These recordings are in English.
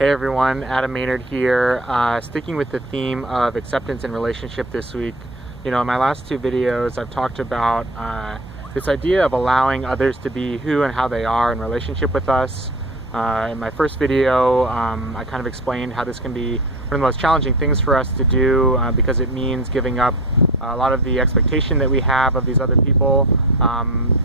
Hey everyone, Adam Maynard here, sticking with the theme of acceptance in relationship this week. You know, in my last two videos I've talked about this idea of allowing others to be who and how they are in relationship with us. In my first video I kind of explained how this can be one of the most challenging things for us to do because it means giving up a lot of the expectation that we have of these other people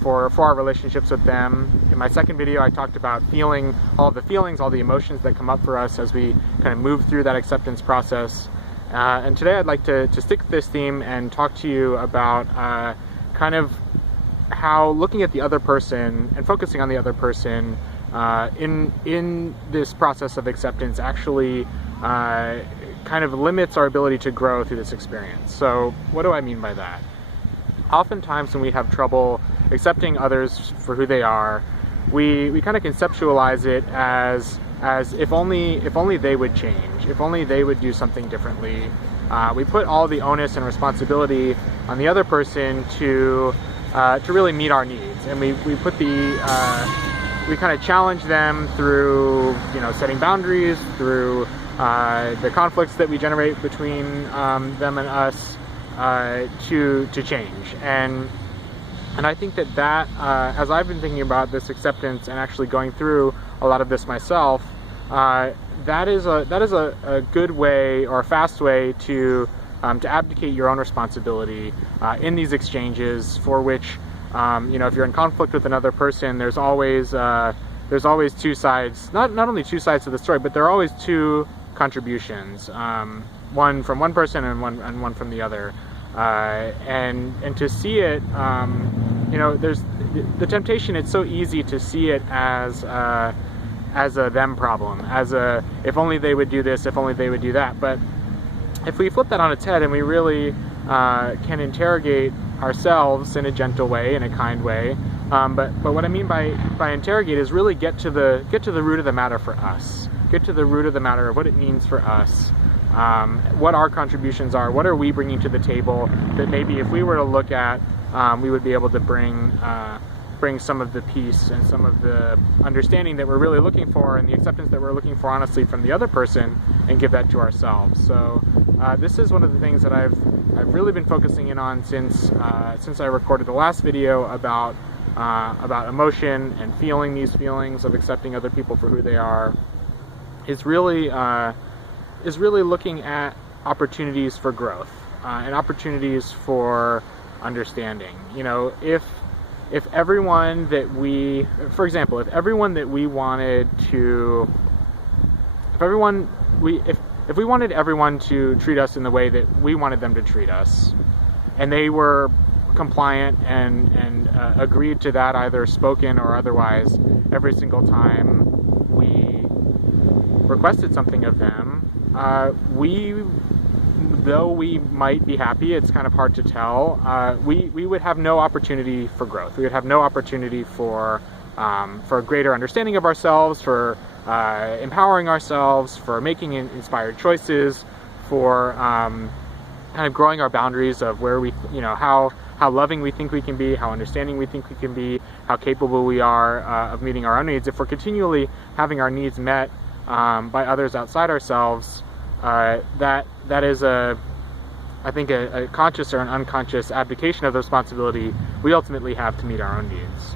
for our relationships with them. In my second video I talked about feeling all the feelings, all the emotions that come up for us as we kind of move through that acceptance process. And today I'd like to stick with this theme and talk to you about kind of how looking at the other person and focusing on the other person in this process of acceptance actually kind of limits our ability to grow through this experience. So what do I mean by that? Oftentimes when we have trouble accepting others for who they are, we kind of conceptualize it as if only they would change, if only they would do something differently. We put all the onus and responsibility on the other person to really meet our needs, and we put we kind of challenge them through, you know, setting boundaries, through the conflicts that we generate between them and us to change. And I think that as I've been thinking about this acceptance and actually going through a lot of this myself, that is a good way or a fast way to abdicate your own responsibility in these exchanges, for which you know, if you're in conflict with another person, there's always two sides, not only two sides to the story, but there are always two contributions, one from one person and one from the other, and to see it, you know, there's the temptation. It's so easy to see it as a them problem, as a if only they would do this, if only they would do that. But if we flip that on its head and we really can interrogate ourselves in a gentle way, in a kind way, but what I mean by interrogate is really get to the root of the matter for us. Get to the root of the matter of what it means for us, what our contributions are, what are we bringing to the table that maybe if we were to look at, we would be able to bring some of the peace and some of the understanding that we're really looking for, and the acceptance that we're looking for honestly from the other person, and give that to ourselves. So this is one of the things that I've really been focusing in on since I recorded the last video about emotion and feeling these feelings of accepting other people for who they are, is really looking at opportunities for growth and opportunities for understanding. You know, if everyone that we, for example, if we wanted everyone to treat us in the way that we wanted them to treat us, and they were compliant and agreed to that, either spoken or otherwise, every single time we requested something of them, though we might be happy, it's kind of hard to tell, we would have no opportunity for growth. We would have no opportunity for a greater understanding of ourselves, for empowering ourselves, for making inspired choices, for kind of growing our boundaries of where we, you know, how loving we think we can be, how understanding we think we can be, how capable we are of meeting our own needs. If we're continually having our needs met by others outside ourselves, that is I think a conscious or an unconscious abdication of the responsibility we ultimately have to meet our own needs.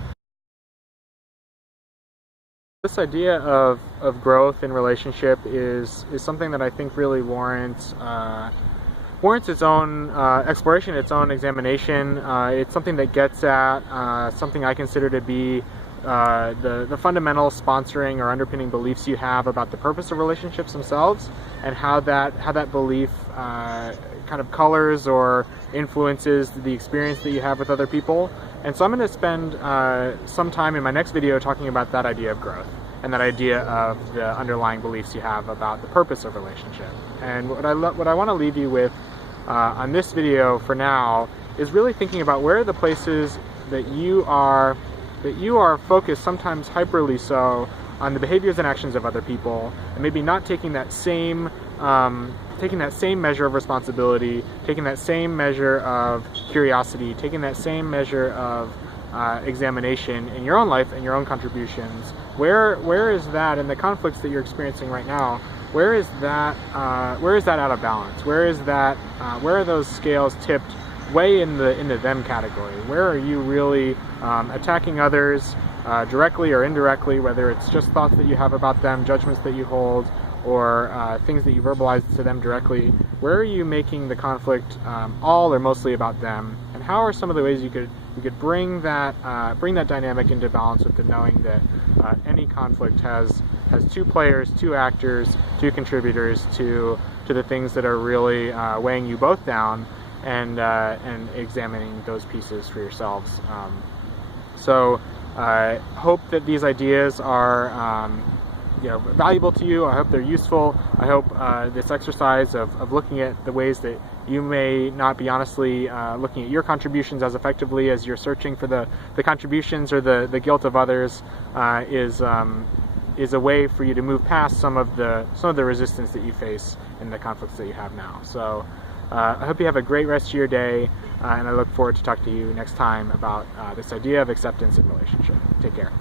This idea of growth in relationship is something that I think really warrants its own exploration, its own examination. It's something that gets at something I consider to be the fundamental sponsoring or underpinning beliefs you have about the purpose of relationships themselves, and how that belief kind of colors or influences the experience that you have with other people. And so I'm going to spend some time in my next video talking about that idea of growth and that idea of the underlying beliefs you have about the purpose of relationship. And what I want to leave you with on this video for now is really thinking about where are the places that you are focused, sometimes hyperly so, on the behaviors and actions of other people, and maybe not taking that same measure of responsibility, taking that same measure of curiosity, taking that same measure of examination in your own life and your own contributions. Where is that in the conflicts that you're experiencing right now? Where is that out of balance? Where are those scales tipped way in the them category? Where are you really attacking others directly or indirectly, whether it's just thoughts that you have about them, judgments that you hold, or things that you verbalize to them directly? Where are you making the conflict all or mostly about them? And how are some of the ways you could bring that dynamic into balance with the knowing that any conflict has two players, two actors, two contributors to the things that are really weighing you both down, and examining those pieces for yourselves. So I hope that these ideas are valuable to you. I hope they're useful. I hope this exercise of looking at the ways that you may not be honestly looking at your contributions as effectively as you're searching for the contributions or the guilt of others is a way for you to move past some of the resistance that you face in the conflicts that you have now. So I hope you have a great rest of your day, and I look forward to talking to you next time about this idea of acceptance in relationship. Take care.